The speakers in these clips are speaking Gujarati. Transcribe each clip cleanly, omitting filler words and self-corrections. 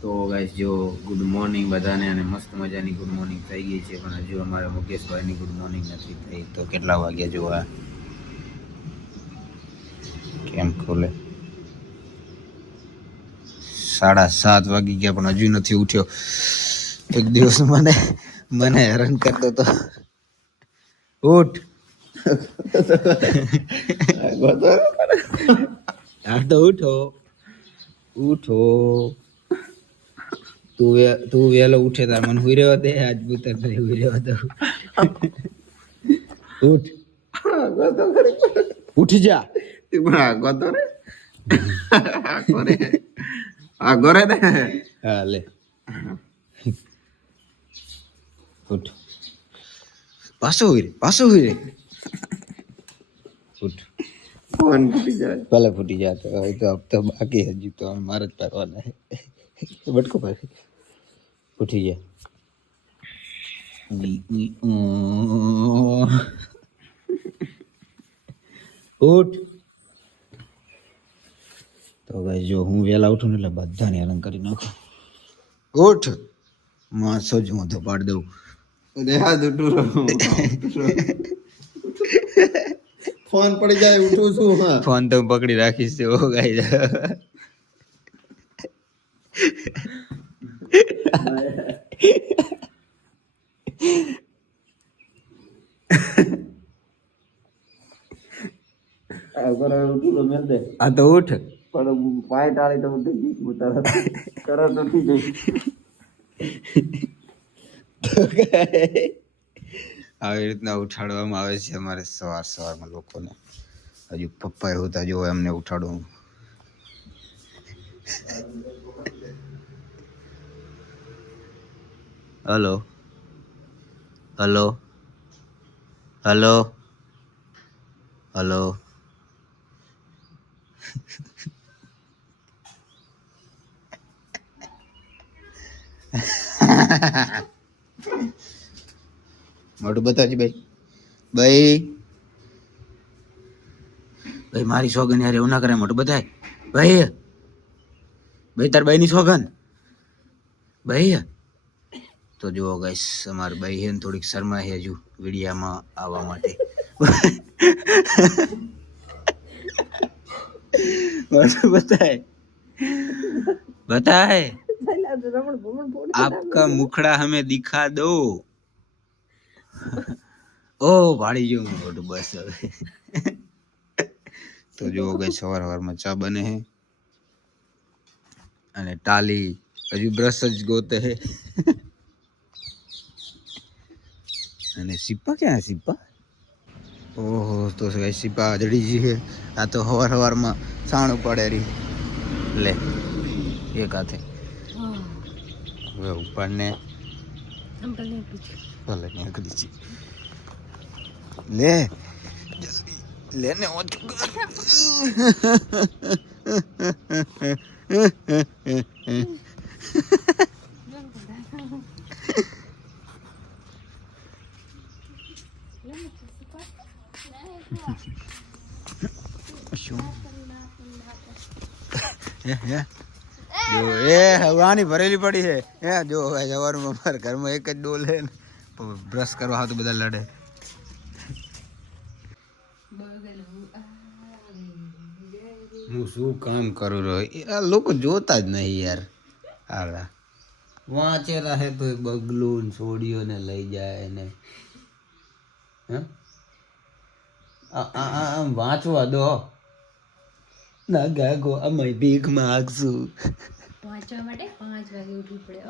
તો ગાઈસ જો ગુડ મોર્નિંગ બધાને અને મસ્ત મજાની ગુડ મોર્નિંગ થઈ ગઈ છે પણ હજુ અમારા મુકેશભાઈની ગુડ મોર્નિંગ નથી થઈ. તો કેટલા વાગ્યા જોવા કેમ ખોલે 7:30 વાગી ગયા પણ હજુ નથી ઉઠ્યો. એક દિવસ મને હેરાન કરતો તો ઉઠ હા તો ઉઠો તું વેલો ઉઠે તાર મને હુઈ રહ્યો દે આજ પુતર નહીં હુઈ રહ્યો તો ઉઠ જા ઘરે ને હા લે ઉઠ પાછો હુઈ રે ઉઠ ફોન ફૂટી જાય ભલે ફૂટી જાય તો હપ્તો બાકી હજુ તો મારે જ પહેરવાના બટકો પર ઉઠી જાય ઉઠ. તો ભાઈ જો હું વહેલા ઉઠું ને એટલે બધાને હેરાન કરી નાખું. ઉઠ માસો જ હું તો પાડી દઉં. ફોન પડી જાય ઉઠું છું. હા ફોન તો હું પકડી રાખીશ તે ગાઈ આ તો ઉઠ પણ પાય ટાળી તો ઉઠી તરત ઉઠી જઈશ. આવી રીતના ઉઠાડવામાં આવે છે અમારે સવારમાં લોકોને. હજુ પપ્પા હોતા જો એમને ઉઠાડવું. હલો હલો હલો હલો મોટું બતાવજે ભાઈ મારી સોગન યાર એવું ના કરે. મોટું બતાય ભાઈ તાર ભાઈ ની સોગન ભાઈ. તો જુઓ ગાઈસ અમાર ભાઈ હે ને થોડીક શરમા છે હજુ વિડીયામાં આવવા માટે. बताए आपका मुखड़ा हमें दिखा दो. ઓ ભાડી જો મોટું બસ હવે. તો જો ગઈ સવારમાં ચા બને હે અને ટાલી હજુ બ્રશ જ ગોતે હે. અને સિપ્પા ક્યાં સિપ્પા? ઓહો તો સિપ્પા જડી જી છે. આ તો સવારમાં સાણું પડે રહી લે એક હાથે હવે ઉપર ને ભલે નીકળી છે લે જલ્દી લેને ઓછું કર. શું જો એ હવાની ભરેલી પડી છે. હે જો સવારમાં અમારા ઘરમાં એક જ ડોલ છે ને બ્રશ કરવા તો બધા લડે. હું શું કામ કરું રહ્યો આ લોકો જોતા જ નહીં યાર. હાલા વાંચેલા હે તો બગલું છોડીઓ ને લઈ જાય ને આમ વાંચવા દો ના ગાગો અમે ભીખ માંગશું. વાંચવા માટે 5 વાગે ઉઠવું પડે.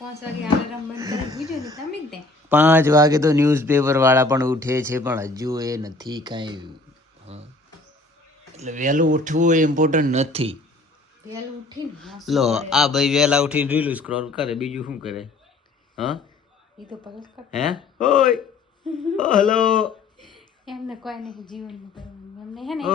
5 વાગે અલાર્મ બંધ કરી પૂછો ને તમે જ 5 વાગે તો ન્યૂઝપેપર વાળા પણ ઉઠે છે પણ હજુ એ નથી કાંઈ. એટલે વહેલું ઉઠવું એ ઇમ્પોર્ટન્ટ નથી. વહેલું ઉઠીને લો આ ભાઈ વહેલા ઉઠીને રીલ સ્ક્રોલ કરે બીજું શું કરે? હા એ તો પગલ કર હે ઓય હેલો એમને કોઈ નહીં જીવનમાં કરવાનું એમને હે ને. ઓ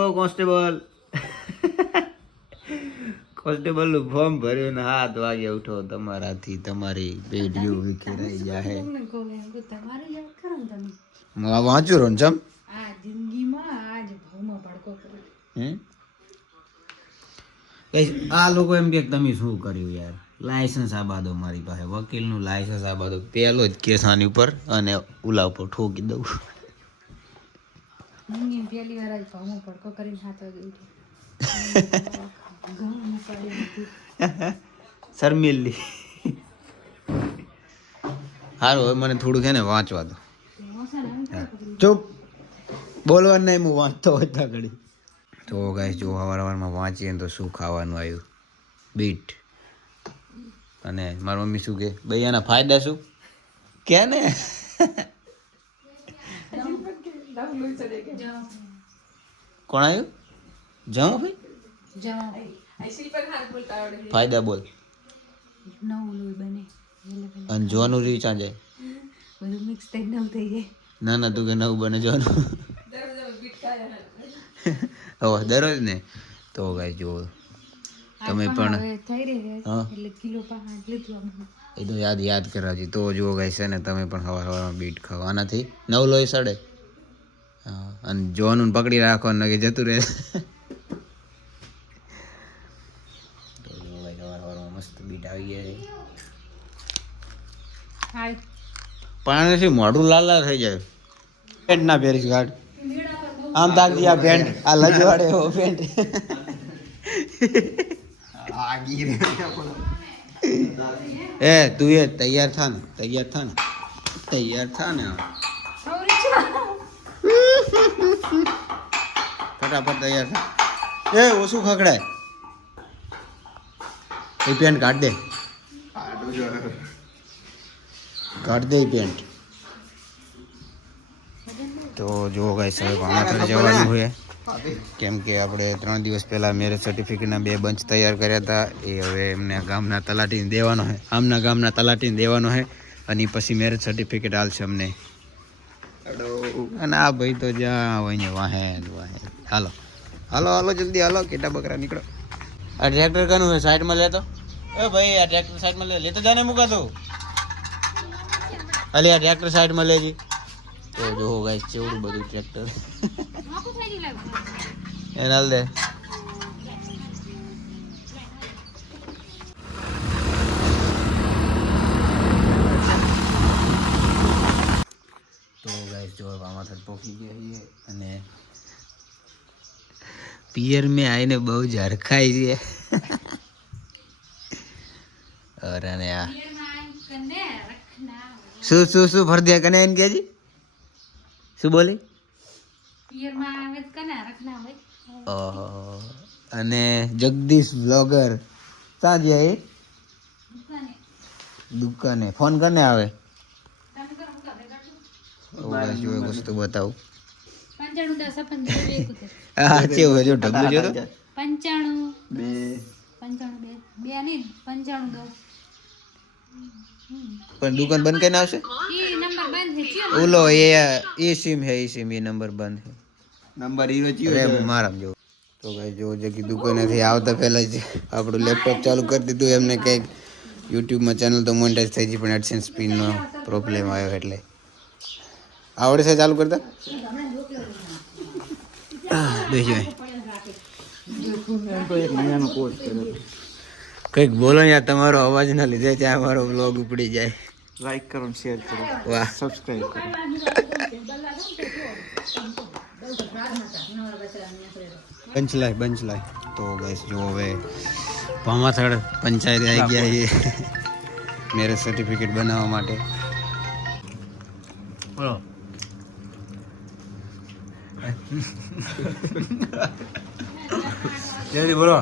કોન્સ્ટેબલ નું ફોર્મ ભર્યું ને 7 વાગે ઉઠો તમારાથી તમારી પેઢીઓ વિખેરાઈ જાય. તમને કહું એમ કે તમારે યાદ કરો ને તમે હું વાંચું રહું ચમ આ જિંદગીમાં આજ ભાવમાં ભડકો કરો. આ લોકો એમ કે તમે શું કર્યું યાર, લાયસન્સ આબાદો મારી પાસે, વકીલનું લાયસન્સ આબાદો, પહેલો જ કેસ આની ઉપર અને ઉલા ઉપર ઠોકી દઉં. મમ્મી પહેલી વાર જ ભાવમાં પડકો કરીને હાથ વાગે ઉઠી ઘઉં ઉપાડી હતી. શર્મિલી. સારું હવે મને થોડું છે ને વાંચવા દો. ચૂપ બોલવાનું નહીં, હું વાંચતો હોય ઘડી. તો ગાઈસ જો સવારમાં વાંચીએ તો શું ખાવાનું આવ્યું, બીટ. અને મારી મમ્મી શું કે ભાઈ એના ફાયદા શું કે ને. કોણ આવ્યું? જાઉં ભાઈ ફાયદા બોલ. નવું લોહી બને અને જોવાનું રીચા જાય. બધું મિક્સ થઈ નવું થઈ જાય. ના ના તું કે નવું બને જોવાનું. હવે દરરોજ ને. તો ગાઈસ જો તમે પણ થઈ રહી હા એટલે કિલો પાંચ લીધું એ તો યાદ કરાવજી. તો જો ગાઈસ છે ને તમે પણ સવારમાં બીટ ખાઓ, આનાથી નવ લોહી સડે. હા અને જોવાનું પકડી રાખો ને કે જતું રહે. તો જો ગાઈસ સવારમાં મસ્ત બીટ આવી ગયા છે. હાય પાણીથી મોઢું લાલ લાલ થઈ જાય. પેન્ટ ના પહેરીશ ગાઢ આમ તાકતી આ પેન્ટ આ લજવાડે એવો પેન્ટ. એ તું એ તૈયાર થા ને ફટાફટ તૈયાર થા. એ ઓછું ખકડાય. એ પેન્ટ કાઢ દે એ પેન્ટ. તો જો ગાઈસ હવે ભાવનગર જવાનું હોય કેમ કે આપણે 3 દિવસ પહેલાં મેરેજ સર્ટિફિકેટના 2 બંચ તૈયાર કર્યા હતા. એ હવે એમને ગામના તલાટીને દેવાનો છે, ગામના તલાટીને દેવાનો છે અને પછી મેરેજ સર્ટિફિકેટ હાલશે અમને. અને આ ભાઈ તો જ્યાં હોય ને વાહે. હાલો જલ્દી હાલો, કેટા બકરા નીકળો. આ ટ્રેક્ટર કાનું છે સાઈડમાં લેતો. એ ભાઈ આ ટ્રેક્ટર સાઈડમાં લેતો જાને મૂકાતો. અલી આ ટ્રેક્ટર સાઈડમાં લેજી. તો જો ગાઈસ ચેવડું બધું ટ્રેક્ટર એનાલ દે. તો ગાઈસ જો આમાં થર પહોંચી ગયા છીએ અને પિયર મેં આવીને બહુ ઝરખાઈ છે. અરે ને આ શું ફરદિયા કને એને કેજી શું બોલી. અને જગદીશ બ્લોગર સાંજે દુકાને ફોન કરને આવે. જો એક વસ્તુ બતાવું. હા કેવું જો ઢગલું જો તો 95 પણ દુકાન બંધ કરીને આવશે. ઓલો એ સિમ હે એ નંબર બંધ હે. નંબર હીરો મારા જો. તો ભાઈ જો જગી દુકાનેથી આવતા પહેલા જ આપણું લેપટોપ ચાલુ કરી દીધું. એમને કંઈક યુટ્યુબમાં ચેનલ તો મોનેટાઈઝ થઈ ગઈ પણ એડસેન્સ પિનનો પ્રોબ્લેમ આવ્યો એટલે આવડે છે ચાલુ કરતા. બેસી કંઈક બોલો યાર, તમારો અવાજ ના લીધે ત્યાં અમારો બ્લોગ ઉપડી જાય. લાઈક કરો, શેર કરો, વાહ સબસ્ક્રાઇબ કરો. બંચલાય. તો ગાઈસ જો હવે ભામાથડ પંચાયત આવી ગયા છે મેરેજ સર્ટિફિકેટ બનાવવા માટે. બોલો જલ્દી બોલો.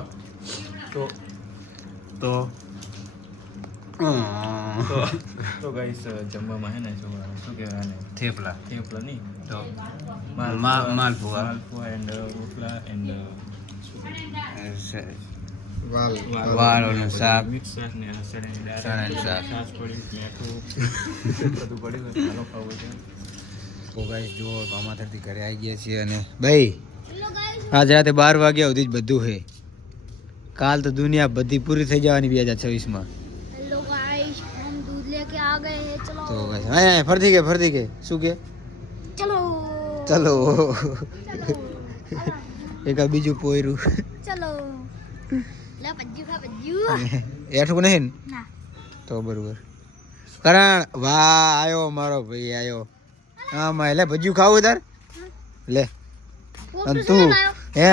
તો ગાઈસ જમવામાં હે ને શું કહેવાય ને થેપલા નહીં તો માલપુઆ એન્ડ રોટલા એન્ડ વાળોનું શાક, મિક્સ શાક ને ચણાની દાળ, ચણાનું શાક. છાશ પડી, મેઠું બધું પડ્યું હોય ચાલો ખાવું છે. તો ગાઈસ જો ભામાથડથી ઘરે આવી ગયા છીએ અને ભાઈ આજ રાતે 12 વાગ્યા સુધી જ બધું છે. કાલ તો દુનિયા બધી પૂરી થઈ જવાની 2026 हेलो गाइस, हम दूध लेके आ गए हैं। चलो તો ગાઈસ હા ફરતી કે શું કે चलो ચલો चलो એક આ બીજું પોયરું. चलो લે ભજ્યું ખા ભજ્યું એઠું નહીં ને ના તો બરોબર કરણ વાહ આયો મારો ભાઈ આયો હા માં લે ભજીયું ખાવું તાર લે અને તું હે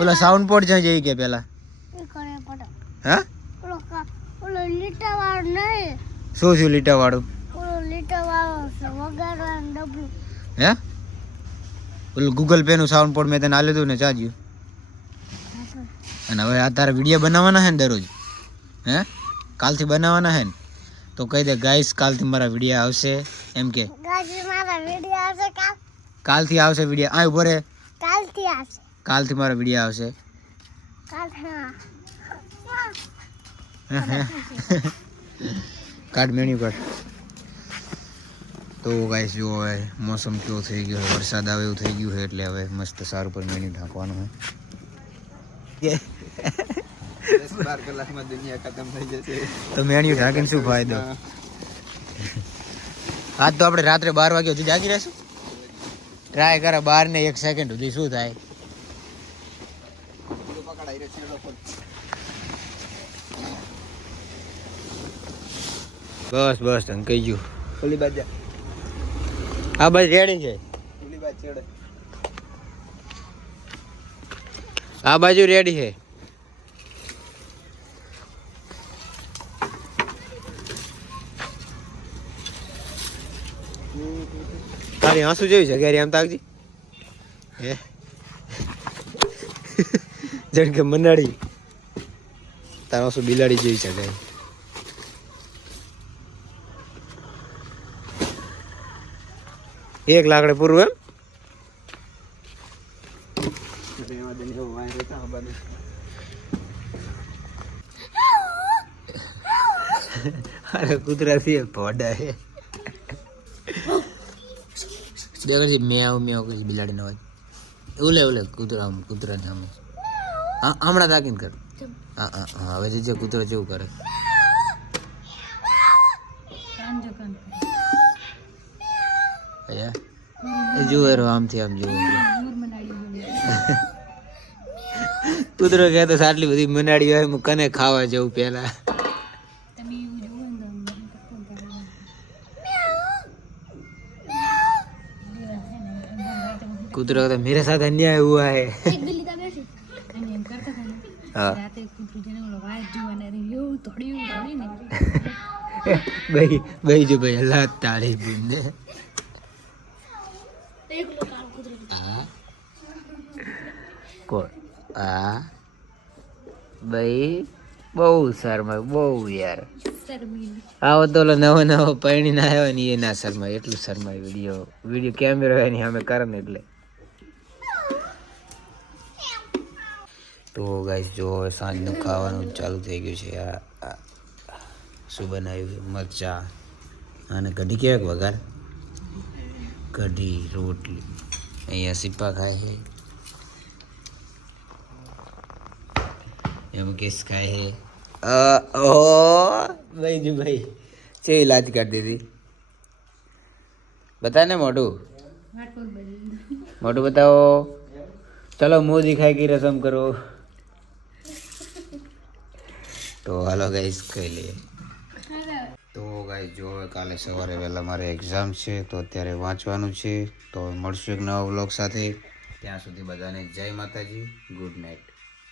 ઓલા સાઉન્ડ પોર્ટ જ્યાં જઈ કે પેલા એ કરે પડ હા ઓલો લીટા વાળો નહીં શું થયું લીટા વાળું ઓલો લીટા વાળો છે વગાડવાનું ડબલું હે ઓલું ગૂગલ પે નું સાઉન્ડ પોર્ટ મેં તને આલ્યું હતું ને ચાજ્યું અને હવે આ તારા વિડીયો બનાવવાના હે ને દરરોજ હે કાલથી બનાવવાના હે ને તો કહી દે ગાઈસ કાલથી મારા વિડીયો આવશે એમ કે ગાજી મારા વિડિયો આવશે કાલથી આવશે વિડીયો આ ઉભો રે કાલથી આવશે કાલથી મારા વિડીયો આવશે કાલ હા કાર્ડ મેન્યુ કાર્ડ તો ગાઈસ જો હવે મોસમ કેવો થઈ ગયો છે વરસાદ આવે એવું થઈ ગયું છે એટલે હવે મસ્ત સારું પર મેન્યુ ઢાંકવાનું છે 10-12 કલાકમાં દુનિયા ખતમ થઈ જશે તો મેન્યુ ઢાંકીને શું ફાયદો આજ તો આપણે રાત્રે 12 વાગ્યા સુધી જાગી રહેશું ટ્રાય કરે 12 ને 1 સેકન્ડ સુધી શું થાય બસ બસ તને કહી ગયું ઓલી બાજુ હા બસ રેડી છે ઓલી બાજુ ચડે આ બાજુ રેડી છે તારી આંસુ જેવી છે ઘેરી આમ તાકજી હે જેમ કે મનાડી તારા આંસુ બિલાડી જેવી છે ગાય એક લાકડે પૂરું એમ એમાં દે એવો વાય રહેતા હબાને અરે કૂતરા થી પોડા હે દેખર મેવ મેવ કરી બિલાડી નો ઓલે ઓલે કૂતરા સામે હા હમણાં તાકીને કર હા હા હા હવે જે કૂતરો જેવું કરે એ જુએ રો આમથી આમ જુએ કૂતરો કહેતો આટલી બધી મનાડી હોય હું કને ખાવા જવું પેલા कूतरा कहता मेरे साथ अन्याय हुआ है એક બિલ્લી તા બેઠી અને એમ કરતા હતા ને हाँ રાતે કૂતરું જેને ઓલો વાસ જોવાને એવું થોડી ને भाई भाई जो भाई अल्लाह तारीफ बुंदे એક લોકો કૂતરો आ को आ भाई બહુ શર્મા બહુ યાર શર્મીલી આવો તો નવો નવો પૈણી ના આવ્યો ને એ ના શર્માય એટલું શર્માય વિડીયો કેમેરા એની સામે કરે ને એટલે તો ગાઈસ જો સાંજનું ખાવાનું ચાલુ થઈ ગયું છે શું બનાવ્યું છે મરચા અને કઢી કેવાક વઘાર કઢી રોટલી અહીંયા સિપ્પા ખાય છે એમ કેસ ખાય છે ओ भाई जी भाई से इलाज कर दी थी बता ने मोटू मोटू बताओ चलो मुंह दिखाई की रस्म करो तो हेलो गाइस कह लिए तो गाइस जो કાલે સવારે વહેલા મારે એક્ઝામ છે તો અત્યારે વાંચવાનું છે તો મળશું એક નવા વ્લોગ સાથે ત્યાં સુધી બધાને જય માતાજી ગુડ નાઇટ